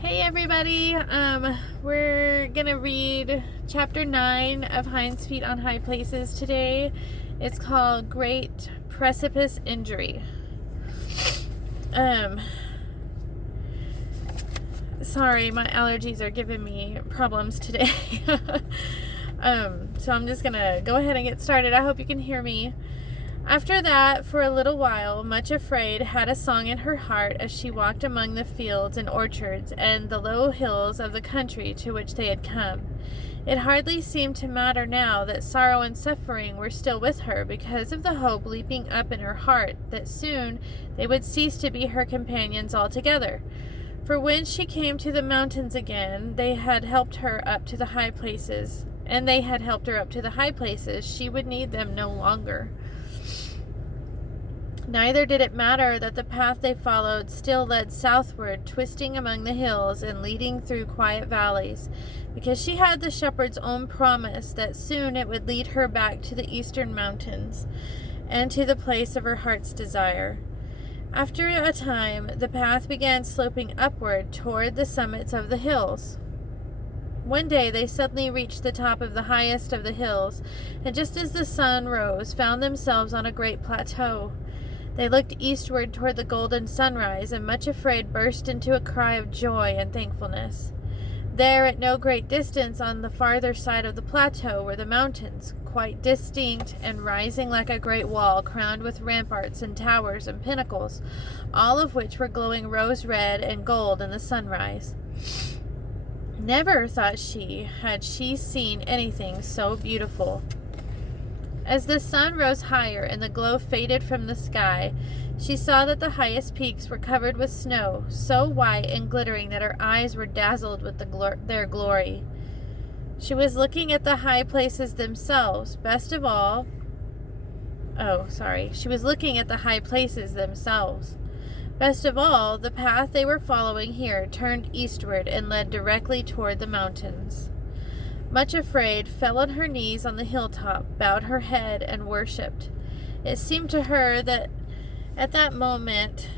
Hey everybody, we're gonna read chapter 9 of Hinds Feet on High Places today. It's called Great Precipice Injury. Sorry, my allergies are giving me problems today. So I'm just gonna go ahead and get started. I hope you can hear me. After that, for a little while, much afraid, had a song in her heart as she walked among the fields and orchards and the low hills of the country to which they had come. It hardly seemed to matter now that sorrow and suffering were still with her, because of the hope leaping up in her heart that soon they would cease to be her companions altogether. For when she came to the mountains again, they had helped her up to the high places, she would need them no longer. Neither did it matter that the path they followed still led southward, twisting among the hills and leading through quiet valleys, because she had the shepherd's own promise that soon it would lead her back to the eastern mountains and to the place of her heart's desire. After a time, the path began sloping upward toward the summits of the hills. One day they suddenly reached the top of the highest of the hills, and just as the sun rose, found themselves on a great plateau. They looked eastward toward the golden sunrise, and much afraid burst into a cry of joy and thankfulness. There, at no great distance on the farther side of the plateau, were the mountains, quite distinct and rising like a great wall, crowned with ramparts and towers and pinnacles, all of which were glowing rose-red and gold in the sunrise. Never, thought she, had she seen anything so beautiful. As the sun rose higher and the glow faded from the sky, she saw that the highest peaks were covered with snow, so white and glittering that her eyes were dazzled with their glory. She was looking at the high places themselves. She was looking at the high places themselves. Best of all, the path they were following here turned eastward and led directly toward the mountains. Much afraid, fell on her knees on the hilltop, bowed her head, and worshipped. It seemed to her that at that moment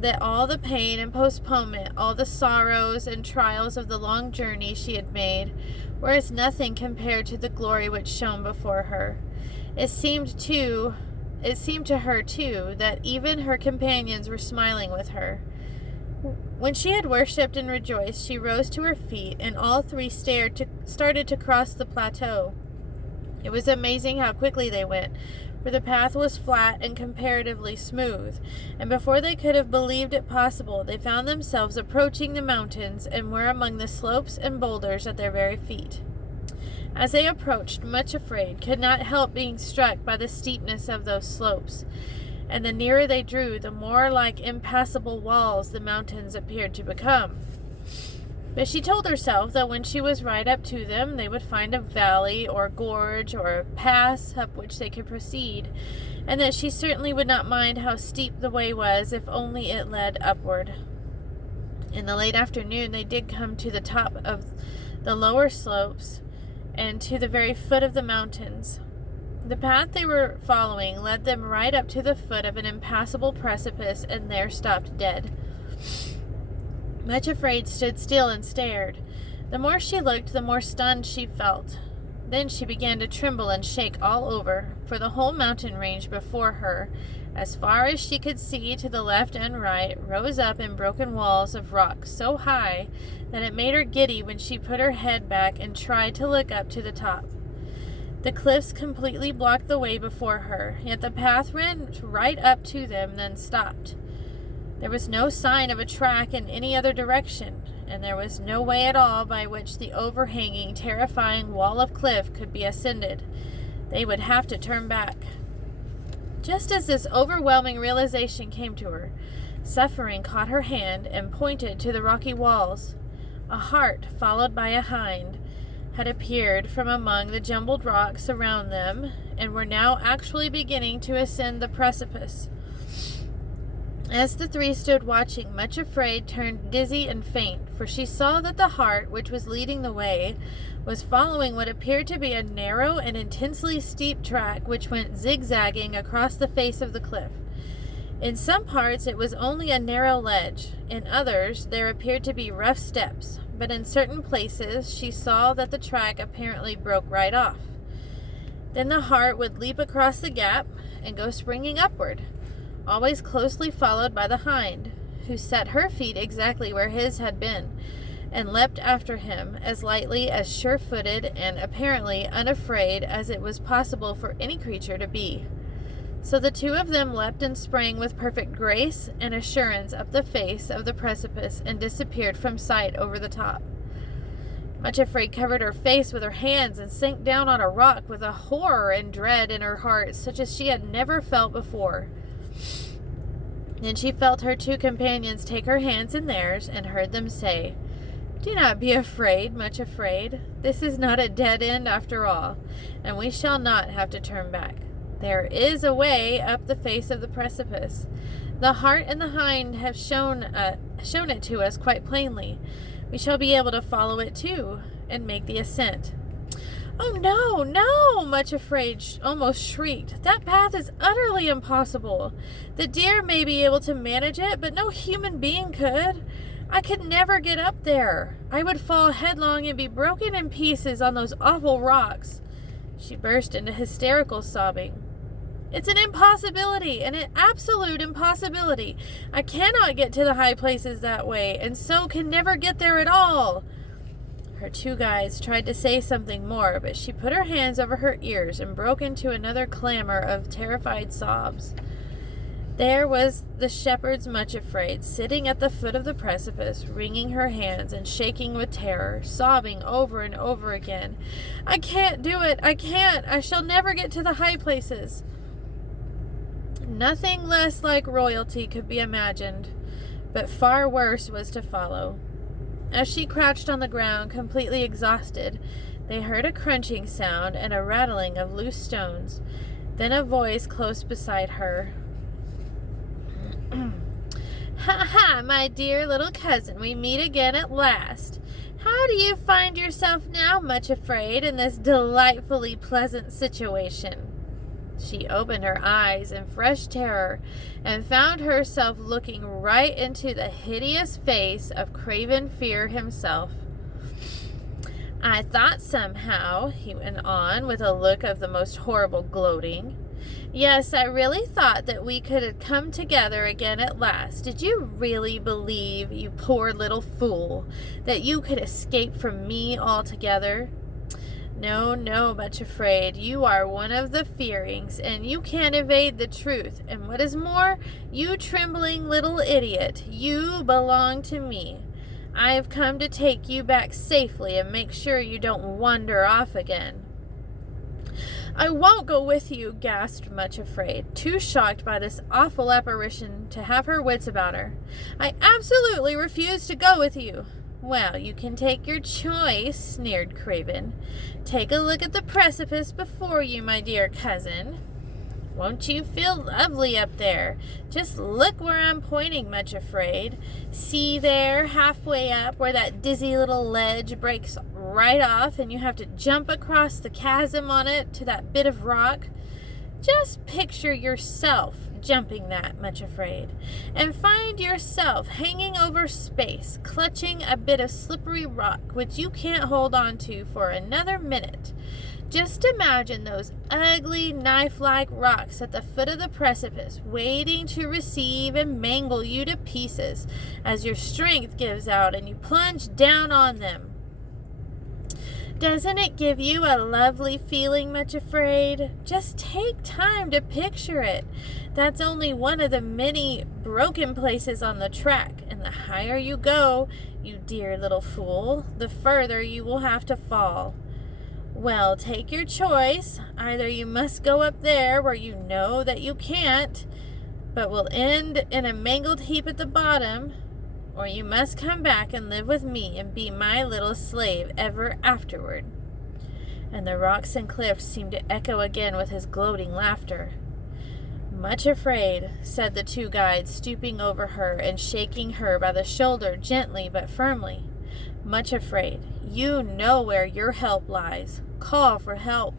that all the pain and postponement, all the sorrows and trials of the long journey she had made, were as nothing compared to the glory which shone before her. It seemed to her, too, that even her companions were smiling with her. When she had worshipped and rejoiced, she rose to her feet, and all three started to cross the plateau. It was amazing how quickly they went, for the path was flat and comparatively smooth, and before they could have believed it possible, they found themselves approaching the mountains and were among the slopes and boulders at their very feet. As they approached, much afraid, could not help being struck by the steepness of those slopes, and the nearer they drew, the more like impassable walls the mountains appeared to become. But she told herself that when she was right up to them, they would find a valley or gorge or pass up which they could proceed, and that she certainly would not mind how steep the way was if only it led upward. In the late afternoon, they did come to the top of the lower slopes and to the very foot of the mountains. The path they were following led them right up to the foot of an impassable precipice, and there stopped dead. Much afraid stood still and stared. The more she looked, the more stunned she felt. Then she began to tremble and shake all over, for the whole mountain range before her, as far as she could see to the left and right, rose up in broken walls of rock so high that it made her giddy when she put her head back and tried to look up to the top. The cliffs completely blocked the way before her, yet the path ran right up to them, then stopped. There was no sign of a track in any other direction, and there was no way at all by which the overhanging, terrifying wall of cliff could be ascended. They would have to turn back. Just as this overwhelming realization came to her, suffering caught her hand and pointed to the rocky walls. A hart, followed by a hind, had appeared from among the jumbled rocks around them, and were now actually beginning to ascend the precipice. As the three stood watching, much afraid turned dizzy and faint, for she saw that the hart, which was leading the way, was following what appeared to be a narrow and intensely steep track which went zigzagging across the face of the cliff. In some parts it was only a narrow ledge. In others there appeared to be rough steps, but in certain places she saw that the track apparently broke right off. Then the hart would leap across the gap and go springing upward, always closely followed by the hind, who set her feet exactly where his had been, and leapt after him as lightly, as sure-footed, and apparently unafraid as it was possible for any creature to be. So the two of them leapt and sprang with perfect grace and assurance up the face of the precipice and disappeared from sight over the top. Much Afraid covered her face with her hands and sank down on a rock with a horror and dread in her heart such as she had never felt before. Then she felt her two companions take her hands in theirs and heard them say, "Do not be afraid, Much Afraid. This is not a dead end after all, and we shall not have to turn back. There is a way up the face of the precipice. The hart and the hind have shown it to us quite plainly. We shall be able to follow it too, and make the ascent." "Oh, no, no!" Much Afraid almost shrieked. "That path is utterly impossible. The deer may be able to manage it, but no human being could. I could never get up there. I would fall headlong and be broken in pieces on those awful rocks." She burst into hysterical sobbing. "It's an impossibility, an absolute impossibility. I cannot get to the high places that way, and so can never get there at all." Her two guides tried to say something more, but she put her hands over her ears and broke into another clamor of terrified sobs. There was the shepherd's Much Afraid, sitting at the foot of the precipice, wringing her hands and shaking with terror, sobbing over and over again, "I can't do it! I can't! I shall never get to the high places!" Nothing less like royalty could be imagined, but far worse was to follow. As she crouched on the ground, completely exhausted, they heard a crunching sound and a rattling of loose stones, then a voice close beside her. "Ha ha, my dear little cousin, we meet again at last. How do you find yourself now, Much Afraid, in this delightfully pleasant situation?" She opened her eyes in fresh terror and found herself looking right into the hideous face of Craven Fear himself. "I thought somehow," he went on with a look of the most horrible gloating, "yes, I really thought that we could have come together again at last. Did you really believe, you poor little fool, that you could escape from me altogether? No, no, Much Afraid. You are one of the Fearings, and you can't evade the truth. And what is more, you trembling little idiot, you belong to me. I have come to take you back safely and make sure you don't wander off again." "I won't go with you," gasped Much Afraid, too shocked by this awful apparition to have her wits about her. "I absolutely refuse to go with you." "Well, you can take your choice," sneered Craven. "Take a look at the precipice before you, my dear cousin. Won't you feel lovely up there? Just look where I'm pointing, Much Afraid. See there, halfway up, where that dizzy little ledge breaks right off and you have to jump across the chasm on it to that bit of rock? Just picture yourself jumping that, Much Afraid, and find yourself hanging over space, clutching a bit of slippery rock which you can't hold on to for another minute. Just imagine those ugly, knife-like rocks at the foot of the precipice, waiting to receive and mangle you to pieces as your strength gives out and you plunge down on them. Doesn't it give you a lovely feeling, Much Afraid? Just take time to picture it. That's only one of the many broken places on the track, and the higher you go, you dear little fool, the further you will have to fall. Well, take your choice. Either you must go up there where you know that you can't, but will end in a mangled heap at the bottom, or you must come back and live with me and be my little slave ever afterward." And the rocks and cliffs seemed to echo again with his gloating laughter. "Much Afraid," said the two guides, stooping over her and shaking her by the shoulder gently but firmly. "Much Afraid, you know where your help lies. Call for help."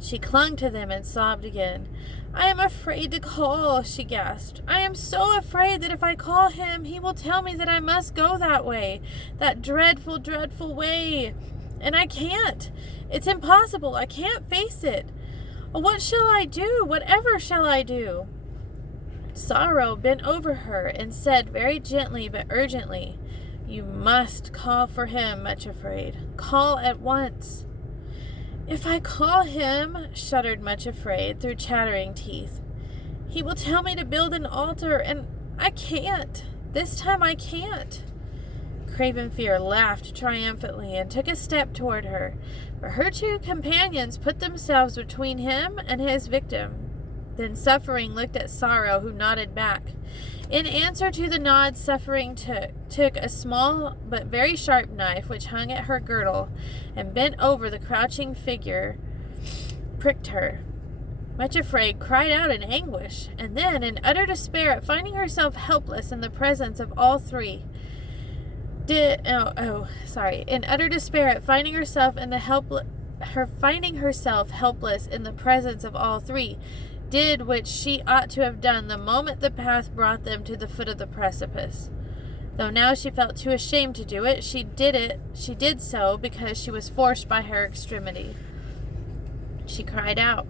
She clung to them and sobbed again. I am afraid to call, she gasped. I am so afraid that if I call him, he will tell me that I must go that way, that dreadful, dreadful way. And I can't. It's impossible. I can't face it. Oh, what shall I do? Whatever shall I do? Sorrow bent over her and said very gently but urgently, You must call for him, Much Afraid. Call at once. If I call him, shuddered Much Afraid through chattering teeth, he will tell me to build an altar, and I can't. This time I can't. Craven Fear laughed triumphantly and took a step toward her, but her two companions put themselves between him and his victim. Then Suffering looked at Sorrow, who nodded back. In answer to the nod, Suffering took a small but very sharp knife which hung at her girdle, and bent over the crouching figure, pricked her. Much Afraid cried out in anguish, and then, in utter despair at finding herself helpless in the presence of all three, in utter despair at finding herself helpless in the presence of all three, did which she ought to have done the moment the path brought them to the foot of the precipice. Though now she felt too ashamed to do it, she did so because she was forced by her extremity. She cried out,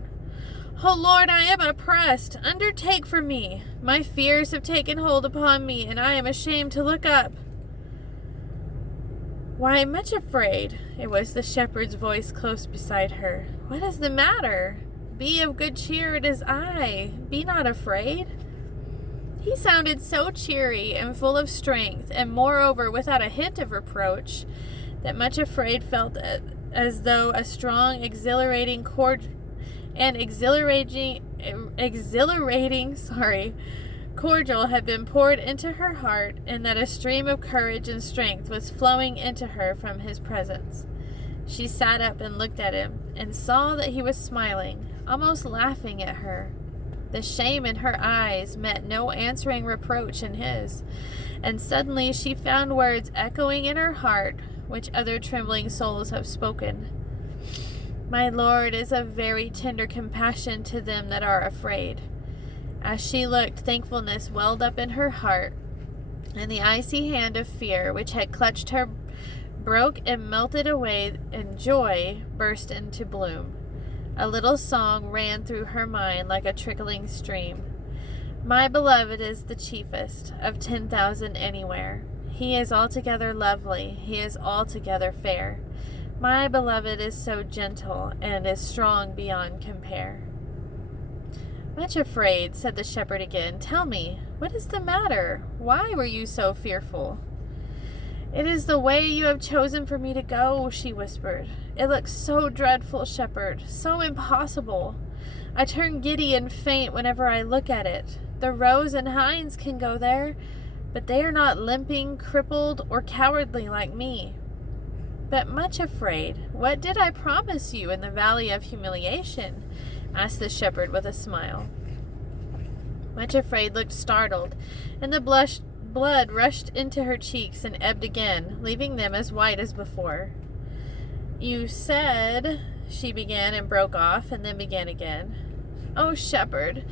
"O Lord, I am oppressed. Undertake for me. My fears have taken hold upon me, and I am ashamed to look up." "Why, Much Afraid," it was the shepherd's voice close beside her. "What is the matter? Be of good cheer, it is I. Be not afraid." He sounded so cheery and full of strength, and moreover without a hint of reproach, that Much Afraid felt as though a strong, exhilarating cordial had been poured into her heart, and that a stream of courage and strength was flowing into her from his presence. She sat up and looked at him, and saw that he was smiling, almost laughing at her. The shame in her eyes met no answering reproach in his, and suddenly she found words echoing in her heart which other trembling souls have spoken. "My Lord is of very tender compassion to them that are afraid." As she looked, thankfulness welled up in her heart, and the icy hand of fear which had clutched her broke and melted away, and joy burst into bloom. A little song ran through her mind like a trickling stream. "My beloved is the chiefest of 10,000 anywhere. He is altogether lovely, he is altogether fair. My beloved is so gentle, and is strong beyond compare." "Much Afraid," said the shepherd again, "tell me, what is the matter? Why were you so fearful?" "It is the way you have chosen for me to go," she whispered. "It looks so dreadful, shepherd, so impossible. I turn giddy and faint whenever I look at it. The Rose and Hinds can go there, but they are not limping, crippled, or cowardly like me." "But Much Afraid, what did I promise you in the Valley of Humiliation?" asked the shepherd with a smile. Much Afraid looked startled, and the blood rushed into her cheeks and ebbed again, leaving them as white as before. "You said," she began and broke off, and then began again. "Oh, shepherd,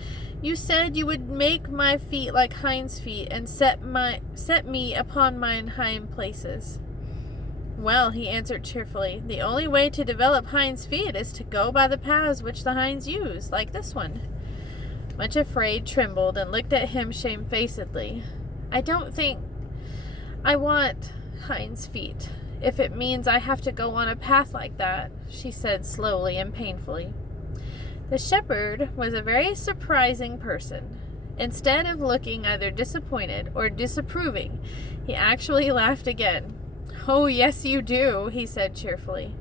you said you would make my feet like hinds' feet, and set me upon mine hind places." "Well," he answered cheerfully, "the only way to develop hinds' feet is to go by the paths which the hinds use, like this one." Much Afraid trembled and looked at him shamefacedly. "I don't think I want hinds' feet, if it means I have to go on a path like that," she said slowly and painfully. The shepherd was a very surprising person. Instead of looking either disappointed or disapproving, he actually laughed again. "Oh, yes, you do," he said cheerfully.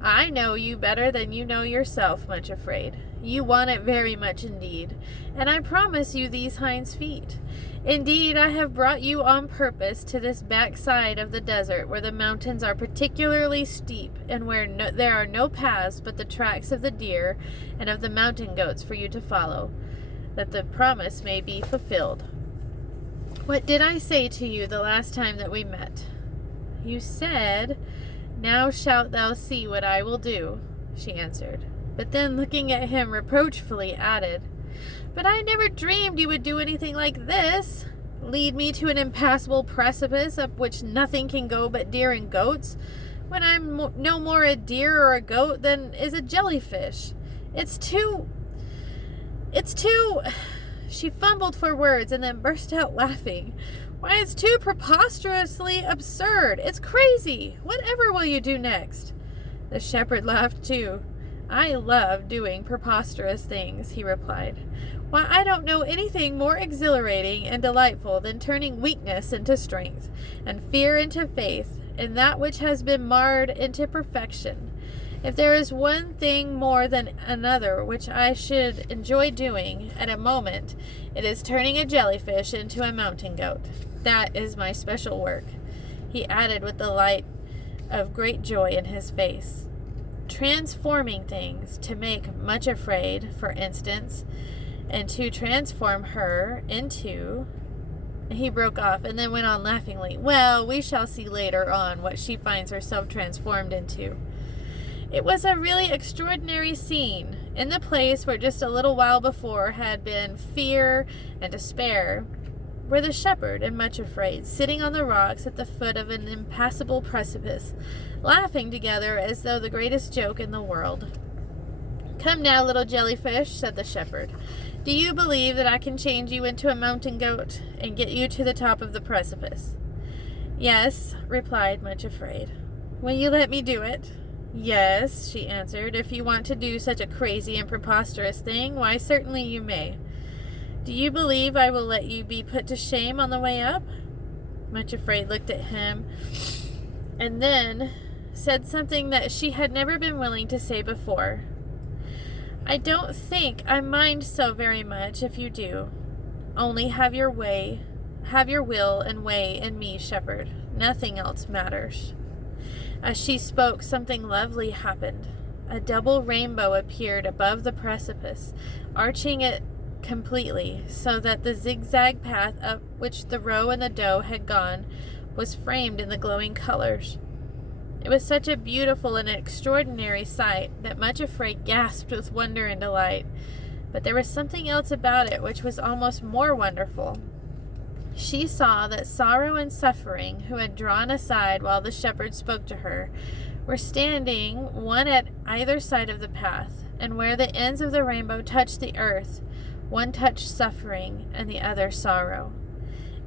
"I know you better than you know yourself, Much Afraid. You want it very much indeed, and I promise you these hinds' feet. Indeed, I have brought you on purpose to this backside of the desert, where the mountains are particularly steep, and where there are no paths but the tracks of the deer and of the mountain goats for you to follow, that the promise may be fulfilled. What did I say to you the last time that we met?" "You said, 'Now shalt thou see what I will do,'" she answered. but then looking at him reproachfully added, "But I never dreamed you would do anything like this. Lead me to an impassable precipice up which nothing can go but deer and goats, when I'm no more a deer or a goat than is a jellyfish. It's too... She fumbled for words and then burst out laughing. "Why, it's too preposterously absurd. It's crazy. Whatever will you do next?" The shepherd laughed too. "I love doing preposterous things," he replied. "Why, I don't know anything more exhilarating and delightful than turning weakness into strength, and fear into faith, and that which has been marred into perfection. If there is one thing more than another which I should enjoy doing at a moment, it is turning a jellyfish into a mountain goat. That is my special work," he added with the light of great joy in his face. "Transforming things, to make Much Afraid, for instance, and to transform her into..." He broke off and then went on laughingly. "Well, we shall see later on what she finds herself transformed into." It was a really extraordinary scene. In the place where just a little while before had been fear and despair, were the shepherd and Much Afraid, sitting on the rocks at the foot of an impassable precipice, laughing together as though the greatest joke in the world. "Come now, little jellyfish," said the shepherd. "Do you believe that I can change you into a mountain goat and get you to the top of the precipice?" "Yes," replied Much Afraid. "Will you let me do it?" "Yes," she answered. "If you want to do such a crazy and preposterous thing, why, certainly you may. Do you believe I will let you be put to shame on the way up?" Much Afraid looked at him and then said something that she had never been willing to say before. "I don't think I mind so very much if you do. Only have your will and way in me, shepherd. Nothing else matters." As she spoke, something lovely happened. A double rainbow appeared above the precipice, arching it completely, so that the zigzag path up which the roe and the doe had gone was framed in the glowing colors. It was such a beautiful and extraordinary sight that Much Afraid gasped with wonder and delight. But there was something else about it which was almost more wonderful. She saw that Sorrow and Suffering, who had drawn aside while the shepherd spoke to her, were standing one at either side of the path, and where the ends of the rainbow touched the earth, one touched Suffering and the other Sorrow.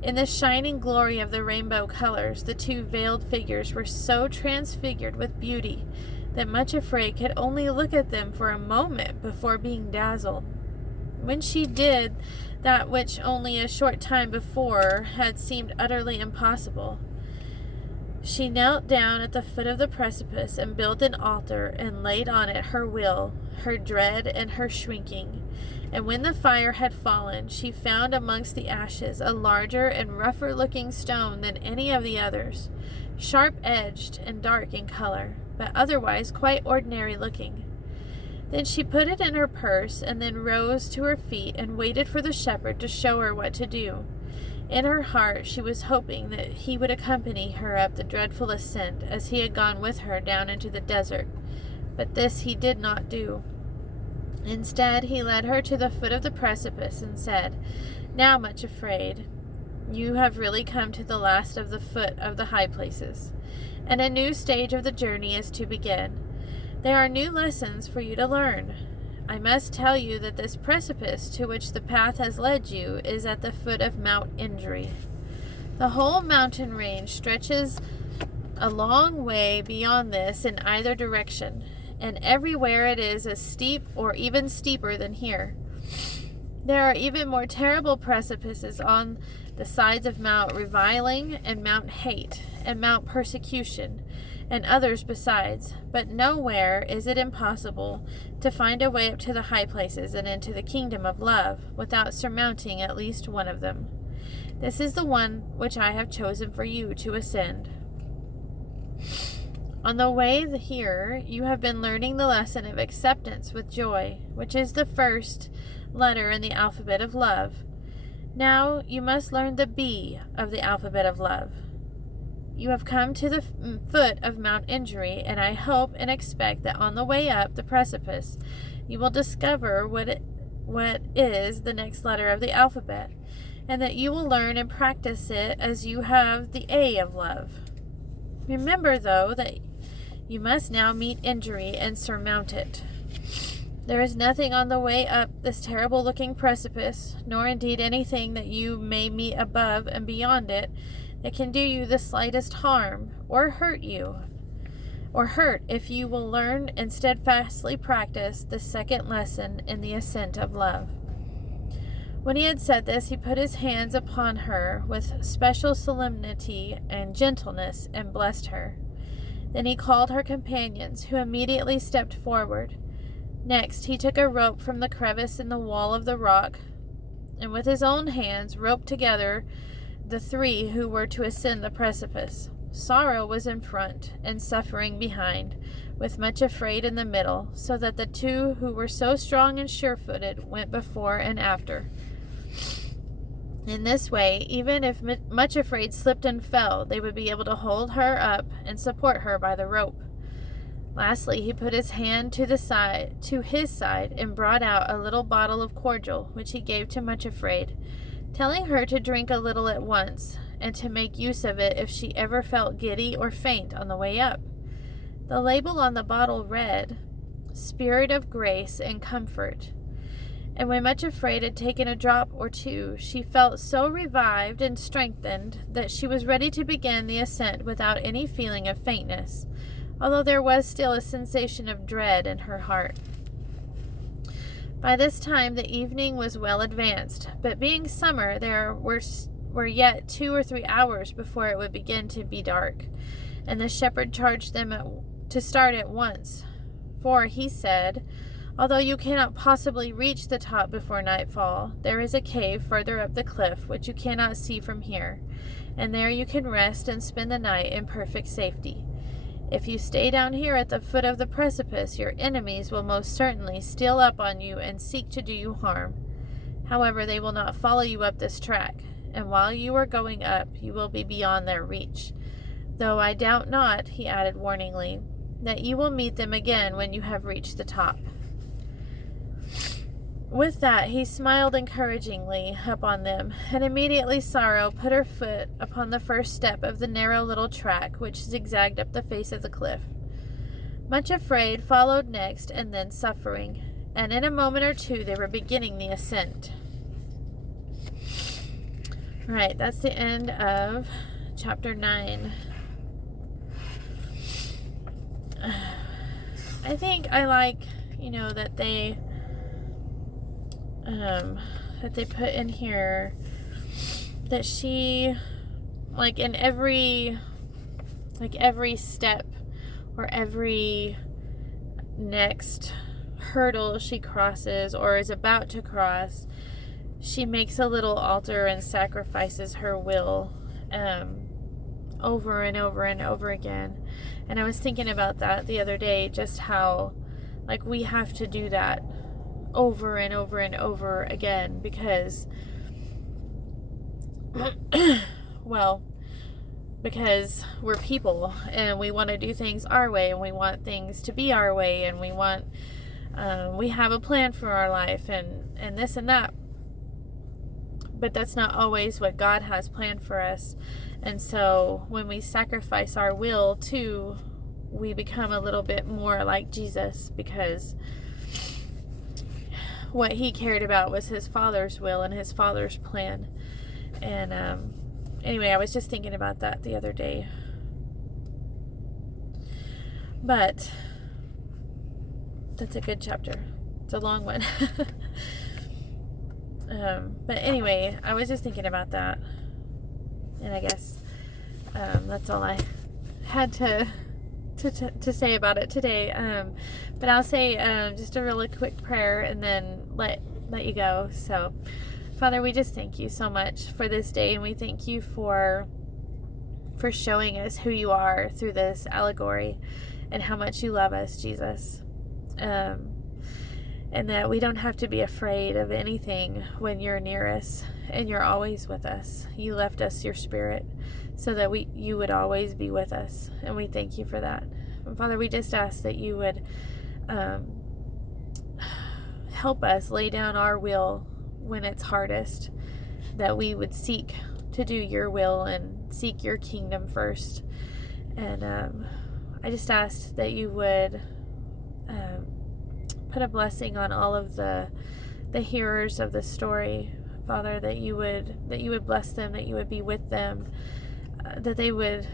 In the shining glory of the rainbow colors, the two veiled figures were so transfigured with beauty that Much Afraid could only look at them for a moment before being dazzled. When she did that which only a short time before had seemed utterly impossible, she knelt down at the foot of the precipice and built an altar and laid on it her will, her dread, and her shrinking. And when the fire had fallen, she found amongst the ashes a larger and rougher-looking stone than any of the others, sharp-edged and dark in color, but otherwise quite ordinary-looking. Then she put it in her purse, and then rose to her feet and waited for the shepherd to show her what to do. In her heart she was hoping that he would accompany her up the dreadful ascent, as he had gone with her down into the desert. But this he did not do. Instead, he led her to the foot of the precipice and said, "Now, Much Afraid, you have really come to the last of the foot of the high places, and a new stage of the journey is to begin. There are new lessons for you to learn. I must tell you that this precipice to which the path has led you is at the foot of Mount Injury. The whole mountain range stretches a long way beyond this in either direction, and everywhere it is as steep or even steeper than here. There are even more terrible precipices on the sides of Mount Reviling and Mount Hate and Mount Persecution, and others besides, but nowhere is it impossible to find a way up to the high places and into the kingdom of love without surmounting at least one of them. This is the one which I have chosen for you to ascend. On the way here, you have been learning the lesson of acceptance with joy, which is the first letter in the alphabet of love. Now you must learn the B of the alphabet of love. You have come to the foot of Mount Injury, and I hope and expect that on the way up the precipice you will discover what is the next letter of the alphabet, and that you will learn and practice it as you have the A of love. Remember, though, that you must now meet injury and surmount it. There is nothing on the way up this terrible-looking precipice, nor indeed anything that you may meet above and beyond it, that can do you the slightest harm, or hurt if you will learn and steadfastly practice the second lesson in the ascent of love. When he had said this, he put his hands upon her with special solemnity and gentleness and blessed her. Then he called her companions, who immediately stepped forward. Next, he took a rope from the crevice in the wall of the rock, and with his own hands roped together the three who were to ascend the precipice. Sorrow was in front, and Suffering behind, with Much Afraid in the middle, so that the two who were so strong and sure-footed went before and after. In this way, even if Much Afraid slipped and fell, they would be able to hold her up and support her by the rope. Lastly, he put his hand to his side, and brought out a little bottle of cordial, which he gave to Much Afraid, telling her to drink a little at once, and to make use of it if she ever felt giddy or faint on the way up. The label on the bottle read, "Spirit of Grace and Comfort." And when Much Afraid had taken a drop or two, she felt so revived and strengthened that she was ready to begin the ascent without any feeling of faintness, although there was still a sensation of dread in her heart. By this time the evening was well advanced, but being summer there were yet 2 or 3 hours before it would begin to be dark, and the shepherd charged them to start at once, for he said, "Although you cannot possibly reach the top before nightfall, there is a cave further up the cliff which you cannot see from here, and there you can rest and spend the night in perfect safety. If you stay down here at the foot of the precipice, your enemies will most certainly steal up on you and seek to do you harm. However, they will not follow you up this track, and while you are going up, you will be beyond their reach. Though I doubt not," he added warningly, "that you will meet them again when you have reached the top." With that, he smiled encouragingly upon them, and immediately Sorrow put her foot upon the first step of the narrow little track which zigzagged up the face of the cliff. Much Afraid followed next, and then Suffering, and in a moment or two they were beginning the ascent. Right, that's the end of chapter 9. I think I like, that they put in here that she, in every step or every next hurdle she crosses or is about to cross, she makes a little altar and sacrifices her will over and over and over again. And I was thinking about that the other day, just how we have to do that over and over and over again, because because we're people and we want to do things our way, and we want things to be our way, and we have a plan for our life and this and that, but that's not always what God has planned for us. And so when we sacrifice our will too, we become a little bit more like Jesus, because what he cared about was his Father's will and his Father's plan. And anyway, I was just thinking about that the other day. But that's a good chapter. It's a long one. But anyway, I was just thinking about that. And I guess that's all I had to say about it today. But I'll say just a really quick prayer and then let you go. So, Father, we just thank you so much for this day, and we thank you for showing us who you are through this allegory and how much you love us, Jesus. And that we don't have to be afraid of anything when you're near us, and you're always with us. You left us your Spirit so that you would always be with us. And we thank you for that. And Father, we just ask that you would help us lay down our will when it's hardest, that we would seek to do your will and seek your kingdom first. And I just ask that you would put a blessing on all of the hearers of the story, Father, that you would bless them, that you would be with them, that they would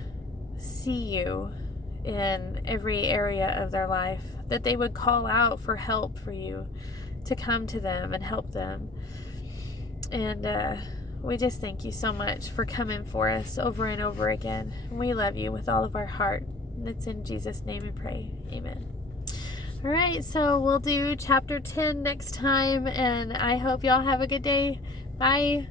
see you in every area of their life, that they would call out for help, for you to come to them and help them. And we just thank you so much for coming for us over and over again. We love you with all of our heart. And it's in Jesus' name we pray. Amen. All right, so we'll do chapter 10 next time, and I hope y'all have a good day. Bye.